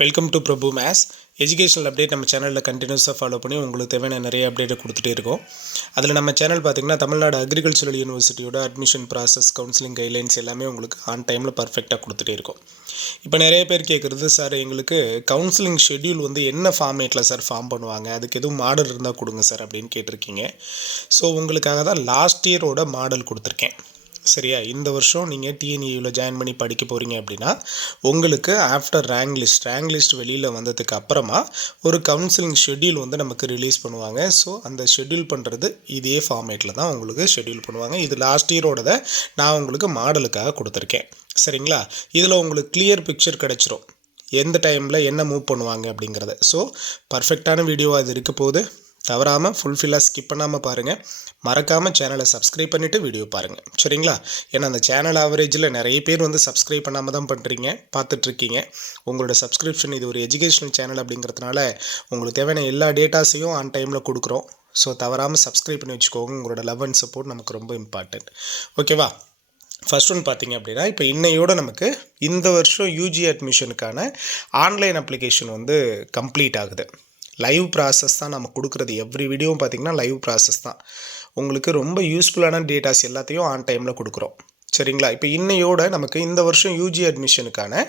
Welcome to Prabhu maths educational update நம்ம சேனலில் கண்டினியூஸாக ஃபாலோ பண்ணி உங்களுக்கு தேவையான நிறைய அப்டேட்டை கொடுத்துட்டே இருக்கோம். அதில் நம்ம சேனல் பார்த்திங்கன்னா தமிழ்நாடு அக்ரிகல்ச்சரல் யூனிவர்சிட்டியோட அட்மிஷன் ப்ராசஸ் கவுன்சிலிங் கைட்லைன்ஸ் எல்லாமே உங்களுக்கு ஆன் டைமில் பர்ஃபெக்டாக கொடுத்துட்டே இருக்கும். இப்போ நிறைய பேர் கேட்குறது, சார் எங்களுக்கு கவுன்சிலிங் ஷெட்யூல் வந்து என்ன ஃபார்மேட்டில் சார் ஃபார்ம் பண்ணுவாங்க, அதுக்கு எதுவும் மாடல் இருந்தால் கொடுங்க சார் அப்படின்னு கேட்டிருக்கீங்க. ஸோ உங்களுக்காக தான் லாஸ்ட் இயரோட மாடல் கொடுத்துருக்கேன். சரியா, இந்த வருஷம் நீங்கள் டிஎன்ஏயூவில் ஜாயின் பண்ணி படிக்க போகிறீங்க அப்படின்னா உங்களுக்கு ஆஃப்டர் ரேங்க் லிஸ்ட் வெளியில் வந்ததுக்கு அப்புறமா ஒரு கவுன்சிலிங் ஷெட்யூல் வந்து நமக்கு ரிலீஸ் பண்ணுவாங்க. ஸோ அந்த ஷெட்யூல் பண்ணுறது இதே ஃபார்மேட்டில் தான் உங்களுக்கு ஷெட்யூல் பண்ணுவாங்க. இது லாஸ்ட் இயரோடதை நான் உங்களுக்கு மாடலுக்காக கொடுத்துருக்கேன். சரிங்களா, இதில் உங்களுக்கு கிளியர் பிக்சர் கிடச்சிரும் எந்த டைமில் என்ன மூவ் பண்ணுவாங்க அப்படிங்கிறத. ஸோ பர்ஃபெக்டான வீடியோவாக இது இருக்க போகுது. தவறாமல் ஃபுல்ஃபில்லாக ஸ்கிப் பண்ணாமல் பாருங்கள். மறக்காமல் சேனலை சப்ஸ்கிரைப் பண்ணிவிட்டு வீடியோ பாருங்கள். சரிங்களா, ஏன்னா அந்த சேனல் ஆவரேஜில் நிறைய பேர் வந்து சப்ஸ்கிரைப் பண்ணாமல் தான் பண்ணுறீங்க, பார்த்துட்ருக்கீங்க. உங்களோட சப்ஸ்கிரிப்ஷன், இது ஒரு எஜுகேஷனல் சேனல் அப்படிங்கிறதுனால உங்களுக்கு தேவையான எல்லா டேட்டாஸையும் ஆன் டைமில் கொடுக்குறோம். ஸோ தவறாமல் சப்ஸ்கிரைப் பண்ணி வச்சுக்கோங்க. உங்களோட லவ் அண்ட் சப்போர்ட் நமக்கு ரொம்ப இம்பார்ட்டன்ட். ஓகேவா, ஃபர்ஸ்ட் ஒன் பார்த்திங்க அப்படின்னா, இப்போ இன்னையோட நமக்கு இந்த வருஷம் யூஜி அட்மிஷனுக்கான ஆன்லைன் அப்ளிகேஷன் வந்து கம்ப்ளீட் ஆகுது. லைவ் ப்ராசஸ் தான் நம்ம கொடுக்குறது. எவ்ரி வீடியோவும் பார்த்திங்கன்னா லைவ் ப்ராசஸ் தான். உங்களுக்கு ரொம்ப யூஸ்ஃபுல்லான டேட்டாஸ் எல்லாத்தையும் ஆன் டைமில் கொடுக்குறோம். சரிங்களா, இப்போ இன்னையோட நமக்கு இந்த வருஷம் யூஜி அட்மிஷனுக்கான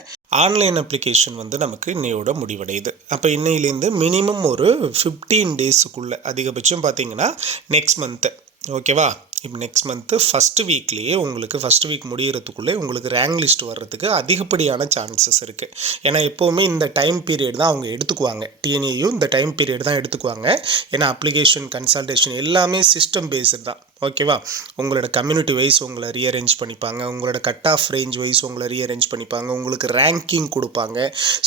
ஆன்லைன் அப்ளிகேஷன் வந்து நமக்கு இன்னையோட முடிவடையுது. அப்போ இன்னையிலேருந்து மினிமம் ஒரு 15 டேஸுக்குள்ளே, அதிகபட்சம் பார்த்திங்கன்னா நெக்ஸ்ட் மந்த்து. ஓகேவா, இப்போ நெக்ஸ்ட் மந்த்து ஃபஸ்ட்டு வீக்லேயே உங்களுக்கு ஃபஸ்ட் வீக் முடிகிறதுக்குள்ளே உங்களுக்கு ரேங்க் லிஸ்ட் வர்றதுக்கு அதிகப்படியான சான்சஸ் இருக்குது. ஏன்னா எப்போவுமே இந்த டைம் பீரியட் தான் அவங்க எடுத்துக்குவாங்க. டிஎன்ஏயூ இந்த டைம் பீரியட் தான் எடுத்துக்குவாங்க. ஏன்னா அப்ளிகேஷன், கன்சல்டேஷன் எல்லாமே சிஸ்டம் பேஸ்டு தான். ஓகேவா, உங்களோட கம்யூனிட்டி வைஸ் உங்களை ரீஅரேஞ்ச் பண்ணிப்பாங்க, உங்களோட கட் ஆஃப் ரேஞ்ச் வைஸ் உங்களை ரீஅரேஞ்ச் பண்ணிப்பாங்க, உங்களுக்கு ரேங்கிங் கொடுப்பாங்க.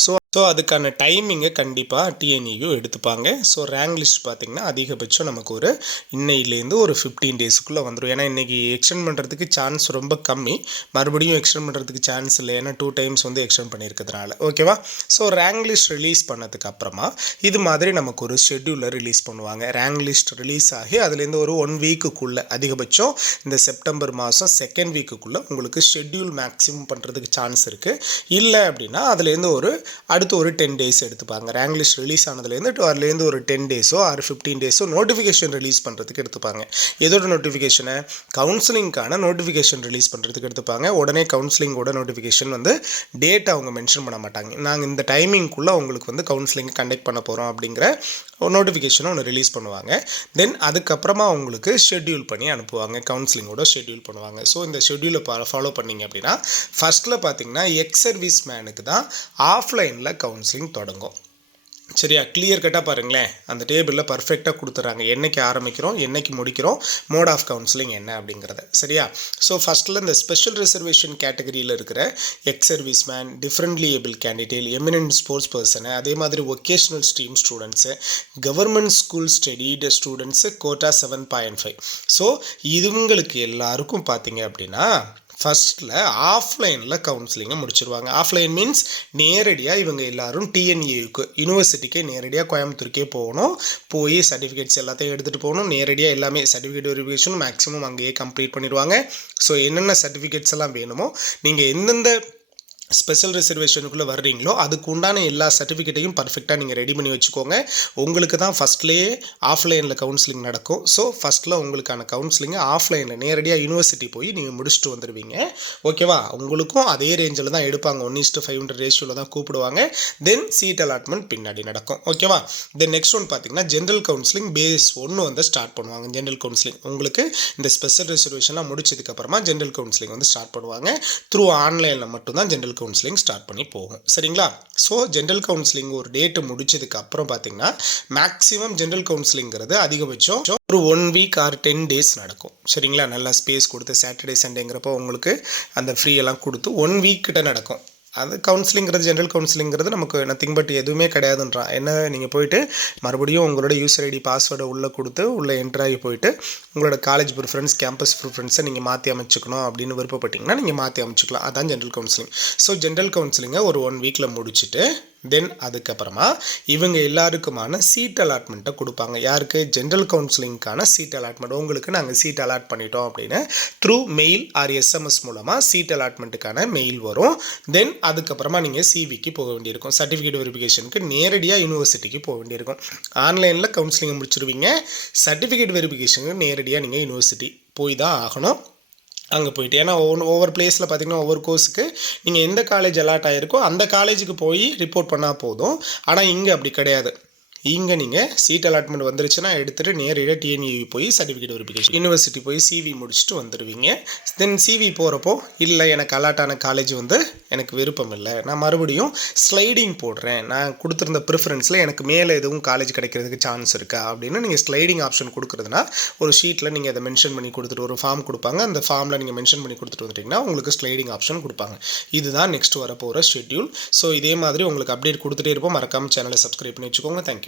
ஸோ அதுக்கான டைமிங்கை கண்டிப்பாக டிஎன்ஏயூ எடுத்துப்பாங்க. ஸோ ரேங்க் லிஸ்ட் பார்த்திங்கன்னா அதிகபட்சம் நமக்கு ஒரு இன்னையிலேருந்து ஒரு 15 டேஸுக்குள்ளே வந்துடும். ஏன்னா இன்றைக்கி எக்ஸ்டெண்ட் பண்ணுறதுக்கு சான்ஸ் ரொம்ப கம்மி, மறுபடியும் எக்ஸ்டெண்ட் பண்ணுறதுக்கு சான்ஸ் இல்லை. ஏன்னா 2 டைம்ஸ் வந்து எக்ஸ்டெண்ட் பண்ணியிருக்கிறதுனால. ஓகேவா, ஸோ ரேங்க் லிஸ்ட் ரிலீஸ் பண்ணதுக்கு அப்புறமா இது மாதிரி நமக்கு ஒரு ஷெட்யூலை ரிலீஸ் பண்ணுவாங்க. ரேங்க் லிஸ்ட் ரிலீஸ் ஆகி அதுலேருந்து ஒரு 1 வீக்குக்குள்ளே, அதிகபட்சம் இந்த செப்டம்பர் மாதம் 2nd வீக்குக்குள்ளே உங்களுக்கு ஷெட்யூல் மேக்ஸிமம் பண்ணுறதுக்கு சான்ஸ் இருக்குது. இல்லை அப்படின்னா அதுலேருந்து அடுத்து ஒரு 10 டேஸ் எடுத்துப்பாங்க. ரேங்க் லிஸ்ட் ரிலீஸ் ஆனதுலேருந்து அதுலேருந்து ஒரு 10 டேஸோ ஆர் 15 டேஸோ நோட்டிஃபிகேஷன் ரிலீஸ் பண்ணுறதுக்கு எடுத்துப்பாங்க. எதோட நோட்டிஃபிகேஷனை? கவுன்சிலிங்கான நோட்டிஃபிகேஷன் ரிலீஸ் பண்ணுறதுக்கு எடுத்துப்பாங்க. உடனே கவுன்சிலிங்கோட நோட்டிஃபிகேஷன் வந்து டேட் அவங்க மென்ஷன் பண்ண மாட்டாங்க. நாங்கள் இந்த டைமிங்குள்ளே உங்களுக்கு வந்து கவுன்சிலிங் கண்டக்ட் பண்ண போகிறோம் அப்படிங்கிற ஒரு நோட்டிஃபிகேஷனை ஒன்று ரிலீஸ் பண்ணுவாங்க. தென் அதுக்கப்புறமா உங்களுக்கு ஷெட்யூல் பண்ணி அனுப்புவாங்க, கவுன்சிலிங்கோட ஷெட்யூல் பண்ணுவாங்க. ஸோ இந்த ஷெட்யூலை ஃபாலோ பண்ணிங்க அப்படின்னா ஃபஸ்ட்டில் பார்த்தீங்கன்னா எக்ஸ் சர்வீஸ் மேனுக்கு தான் ஆஃப்லைனில் கவுன்சிலிங் தொடங்கும். சரியா, கிளியர் கட்டாக பாருங்களேன், அந்த டேபிளில் பர்ஃபெக்டாக கொடுத்துட்றாங்க என்றைக்கு ஆரம்பிக்கிறோம், என்றைக்கு முடிக்கிறோம், மோட் ஆஃப் கவுன்சிலிங் என்ன அப்படிங்கிறத. சரியா, ஸோ ஃபஸ்ட்டில் இந்த ஸ்பெஷல் ரிசர்வேஷன் கேட்டகரியில் இருக்கிற ex service man, differently able candidate, eminent sports person, அதே மாதிரி vocational stream students, government school studied students, quota 7.5. So இவங்களுக்கு எல்லாருக்கும் பார்த்தீங்க அப்படின்னா ஃபஸ்ட்டில் ஆஃப்லைனில் கவுன்சிலிங்கை முடிச்சிருவாங்க. ஆஃப்லைன் மீன்ஸ் நேரடியாக இவங்க எல்லோரும் டிஎன்ஏக்கு யூனிவர்சிட்டிக்கே நேரடியாக கோயம்புத்தூருக்கே போகணும். போய் சர்டிஃபிகேட்ஸ் எல்லாத்தையும் எடுத்துகிட்டு போகணும். நேரடியாக எல்லாமே சர்டிஃபிகேட் வெரிஃபிகேஷன் மேக்ஸிமம் அங்கேயே கம்ப்ளீட் பண்ணிடுவாங்க. ஸோ என்னென்ன சர்டிஃபிகேட்ஸ் எல்லாம் வேணுமோ, நீங்கள் எந்தெந்த ஸ்பெஷல் ரிசர்வேஷனுக்குள்ளே வர்றீங்களோ அதுக்கு உண்டான எல்லா சர்டிஃபிகேட்டையும் பர்ஃபெக்டாக நீங்கள் ரெடி பண்ணி வச்சுக்கோங்க. உங்களுக்கு தான் ஃபஸ்ட்லேயே ஆஃப்லைனில் கவுன்சிலிங் நடக்கும். ஸோ ஃபஸ்ட்டில் உங்களுக்கான கவுன்சிலிங்கை ஆஃப்லைனில் நேரடியாக யூனிவர்சிட்டி போய் நீங்கள் முடிச்சுட்டு வந்துடுவீங்க. ஓகேவா, உங்களுக்கும் அதே ரேஞ்சில் தான் எடுப்பாங்க, 1:500 ரேஷியோவில் தான் கூப்பிடுவாங்க. தென் சீட் அலாட்மெண்ட் பின்னாடி நடக்கும். ஓகேவா, தென் நெக்ஸ்ட் ஒன் பார்த்தீங்கன்னா ஜென்ரல் கவுன்சிலிங் பேஸ் 1 வந்து ஸ்டார்ட் பண்ணுவாங்க. ஜென்ரல் கவுன்சிலிங் உங்களுக்கு இந்த ஸ்பெஷல் ரிசர்வேஷன்லாம் முடிச்சதுக்கப்புறமா ஜென்ரல் கவுன்சிலிங் வந்து ஸ்டார்ட் பண்ணுவாங்க. த்ரூ ஆன்லைனில் மட்டும்தான் ஜென்ரல் கவுன்சிலிங் ஸ்டார்ட் பண்ணி போகும். சரிங்களா, ஸோ ஜென்ரல் கவுன்சிலிங் ஒரு டேட்டு முடிச்சதுக்கு அப்புறம் பார்த்தீங்கன்னா மேக்ஸிமம் ஜென்ரல் கவுன்சிலிங்கிறது அதிகபட்சம் ஒரு 1 வீக் ஆர் 10 டேஸ் நடக்கும். சரிங்களா, நல்லா ஸ்பேஸ் கொடுத்து சாட்டர்டே சண்டேங்கிறப்போ உங்களுக்கு அந்த ஃப்ரீ எல்லாம் கொடுத்து 1 வீக் கிட்ட நடக்கும். அது கவுன்சிலிங்கிறது, ஜென்ரல் கவுன்சிலிங்கிறது நமக்கு நத்திங் பட் எதுவுமே கிடையாதுன்றான். என்ன, நீங்கள் போயிட்டு மறுபடியும் உங்களோட யூசர் ஐடி பாஸ்வேர்டை உள்ளே கொடுத்து உள்ளே என்ட்ராகி போயிட்டு உங்களோட காலேஜ் ப்ரிஃபரன்ஸ், கேம்பஸ் ப்ரிஃபரன்ஸை நீங்கள் மாற்றி அமைச்சிக்கணும் அப்படின்னு விருப்பப்பட்டிங்கன்னா நீங்கள் மாற்றி அமைச்சிக்கலாம். அதான் ஜென்ரல் கவுன்சிலிங். ஸோ ஜென்ரல் கவுன்சிலிங்கை ஒரு 1 வீக்கில் முடிச்சுட்டு தென் அதுக்கப்புறமா இவங்க எல்லாருக்குமான சீட் அலாட்மெண்ட்டை கொடுப்பாங்க. யாருக்கு? ஜென்ரல் கவுன்சிலிங்க்கான சீட் அலாட்மெண்ட். உங்களுக்கு நாங்கள் சீட் அலாட் பண்ணிட்டோம் அப்படின்னு த்ரூ மெயில் ஆர் எஸ்எம்எஸ் மூலமாக சீட் அலாட்மெண்ட்டுக்கான மெயில் வரும். தென் அதுக்கப்புறமா நீங்கள் சிவிக்கு போக வேண்டியிருக்கும். சர்டிஃபிகேட் வெரிஃபிகேஷனுக்கு நேரடியாக யூனிவர்சிட்டிக்கு போக வேண்டியிருக்கும். ஆன்லைனில் கவுன்சிலிங்கை முடிச்சிருவீங்க. சர்டிஃபிகேட் வெரிஃபிகேஷனுக்கு நேரடியாக நீங்கள் யூனிவர்சிட்டி போய் தான் ஆகணும். அங்கே போயிட்டு ஏன்னா ஒவ்வொரு பிளேஸில் பார்த்திங்கன்னா ஒவ்வொரு கோர்ஸுக்கு நீங்கள் எந்த காலேஜ் அலாட் ஆகிருக்கோ அந்த காலேஜுக்கு போய் ரிப்போர்ட் பண்ணால் போதும். ஆனால் இங்கே அப்படி கிடையாது. இங்கே நீங்கள் சீட் அலாட்மெண்ட் வந்துருச்சுன்னா எடுத்துகிட்டு நேரடியாக TNAU போய் சர்டிஃபிகேட் வெரிஃபிகேஷன் யூனிவர்சிட்டி போய் சிவி முடிச்சுட்டு வந்துடுவீங்க. தென் சிவி போகிறப்போ இல்லை எனக்கு அலாட் ஆன காலேஜ் எனக்கு விருப்பம் இல்லை, நான் மறுபடியும் ஸ்லைடிங் போடுறேன், நான் கொடுத்துருந்த ப்ரிஃபரன்ஸில் எனக்கு மேலே எதுவும் காலேஜ் கிடைக்கிறதுக்கு சான்ஸ் இருக்கா அப்படின்னு நீங்கள் ஸ்லைடிங் ஆப்ஷன் கொடுக்குறதுனா ஒரு ஷீட்டில் நீங்கள் அதை மென்ஷன் பண்ணி கொடுத்துட்டு ஒரு ஃபார்ம் கொடுப்பாங்க. அந்த ஃபார்மில் நீங்கள் மென்ஷன் பண்ணி கொடுத்துட்டு வந்துட்டிங்கன்னா உங்களுக்கு ஸ்லைடிங் ஆப்ஷன் கொடுப்பாங்க. இதுதான் நெக்ஸ்ட் வரப்போகிற ஷெட்யூல். ஸோ இதே மாதிரி உங்களுக்கு அப்டேட் கொடுத்துட்டே இருப்போம். மறக்காமல் சேனலை சப்ஸ்கிரைப் பண்ணி வச்சுக்கோங்க. தேங்க்யூ.